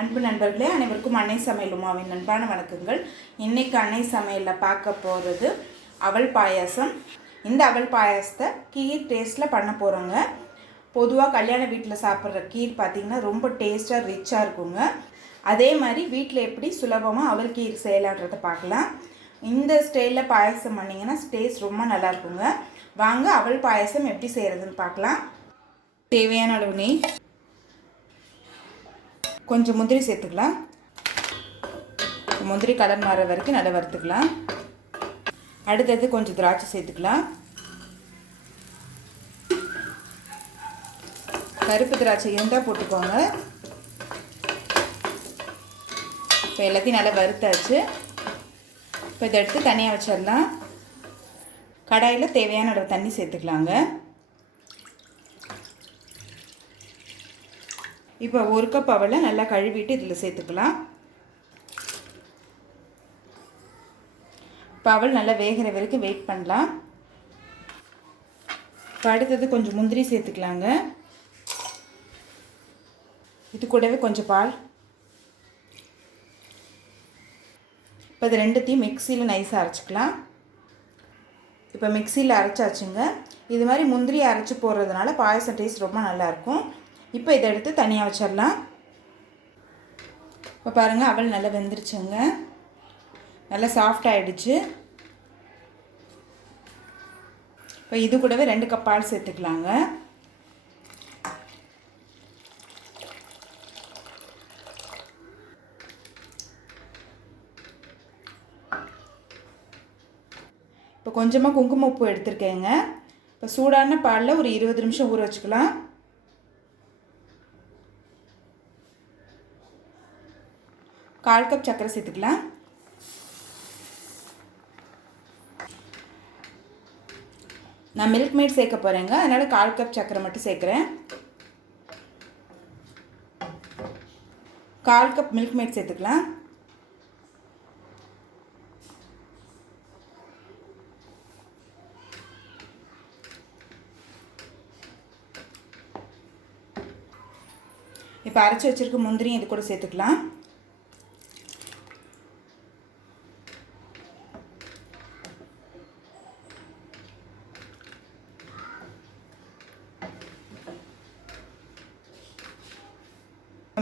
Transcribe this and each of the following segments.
அன்பு நண்பர்களே, அனைவருக்கும் அன்னை சமையல் உமாவின் அன்பான வணக்கங்கள். இன்றைக்கி அன்னை சமையலில் பார்க்க போகிறது அவல் பாயாசம். இந்த அவல் பாயாசத்தை கீர் டேஸ்ட்டில் பண்ண போகிறோங்க. பொதுவாக கல்யாண வீட்டில் சாப்பிட்ற கீர் பார்த்திங்கன்னா ரொம்ப டேஸ்ட்டாக ரிச்சாக இருக்குங்க. அதே மாதிரி வீட்டில் எப்படி சுலபமாக அவல் கீர் செய்யலான்றதை பார்க்கலாம். இந்த ஸ்டைலில் பாயாசம் பண்ணிங்கன்னா டேஸ்ட் ரொம்ப நல்லாயிருக்குங்க. வாங்க அவல் பாயாசம் எப்படி செய்கிறதுன்னு பார்க்கலாம். தேவையான அளவு நெய், கொஞ்சம் முந்திரி சேர்த்துக்கலாம். முந்திரி கலர் மாற வரைக்கும் நல்லா வறுத்துக்கலாம். அடுத்தது கொஞ்சம் திராட்சை சேர்த்துக்கலாம். கருப்பு திராட்சை இருந்தால் போட்டுக்கோங்க. இப்போ எல்லாத்தையும் நல்லா வறுத்தாச்சு. இப்போ இதை எடுத்து தனியாக வச்சிடலாம். கடாயில் தேவையான அளவு தண்ணி சேர்த்துக்கலாங்க. இப்போ ஒரு கப் அவலை நல்லா கழுவிட்டு இதில் சேர்த்துக்கலாம். இப்போ அவல் நல்லா வேகிற வரைக்கும் வெயிட் பண்ணலாம். இப்போ அடுத்தது கொஞ்சம் முந்திரி சேர்த்துக்கலாங்க. இது கூடவே கொஞ்சம் பால். இப்போ இது ரெண்டுத்தையும் மிக்சியில் நைஸாக அரைச்சிக்கலாம். இப்போ மிக்சியில் அரைச்சாச்சுங்க. இது மாதிரி முந்திரி அரைச்சி போடுறதுனால பாயசம் டேஸ்ட் ரொம்ப நல்லாயிருக்கும். இப்போ இதை எடுத்து தனியாக வச்சிடலாம். இப்போ பாருங்கள், அவல் நல்லா வெந்துருச்சுங்க. நல்லா சாஃப்ட் ஆகிடுச்சு. இப்போ இது கூடவே 2 கப் பால் சேர்த்துக்கலாங்க. இப்போ கொஞ்சமாக குங்கும உப்பு எடுத்துருக்கேங்க. இப்போ சூடான பாலில் ஒரு 20 நிமிஷம் ஊற வச்சுக்கலாம். 1/4 கப் சர்க்கரை சேர்த்துக்கலாம். நான் மில்க் மேட் சேர்க்க போகிறேங்க, அதனால் 1/4 கப் சர்க்கரை மட்டும் சேர்க்குறேன். 1/4 கப் மில்க் மேட் சேர்த்துக்கலாம். இப்போ அரைச்சி வச்சுருக்க முந்திரியும் இது கூட சேர்த்துக்கலாம்.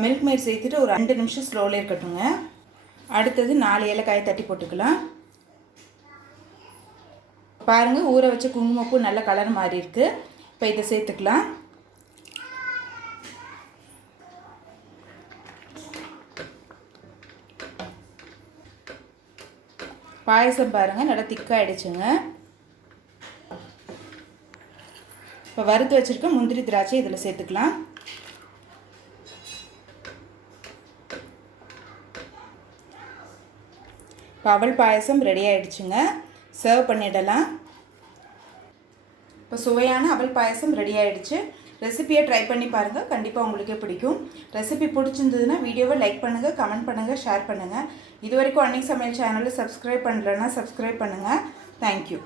மில்க் மேட் சேர்த்துட்டு ஒரு 2 நிமிஷம் ஸ்லோவில் இருக்கட்டுங்க. அடுத்தது 4 ஏலக்காயை தட்டி போட்டுக்கலாம். பாருங்கள், ஊற வச்ச குங்குமப்பூ நல்ல கலர் மாறி இருக்குது. இப்போ இதை சேர்த்துக்கலாம். பாயசம் பாருங்கள் நல்லா திக்காகிடுச்சுங்க. இப்போ வறுத்து வச்சுருக்க முந்திரி திராட்சை இதில் சேர்த்துக்கலாம். அவல் பாயசம் ரெடி ஆகிடுச்சுங்க. சர்வ் பண்ணிடலாம். இப்போ சுவையான அவல் பாயசம் ரெடி ஆகிடுச்சு. ரெசிபியை ட்ரை பண்ணி பாருங்கள், கண்டிப்பாக உங்களுக்கே பிடிக்கும். ரெசிபி பிடிச்சிருந்ததுன்னா வீடியோவை லைக் பண்ணுங்கள், கமெண்ட் பண்ணுங்கள், ஷேர் பண்ணுங்கள். இது வரைக்கும் அன்னை சமையல் சேனலில் சப்ஸ்கிரைப் பண்ணலைன்னா சப்ஸ்கிரைப் பண்ணுங்கள். தேங்க்யூ.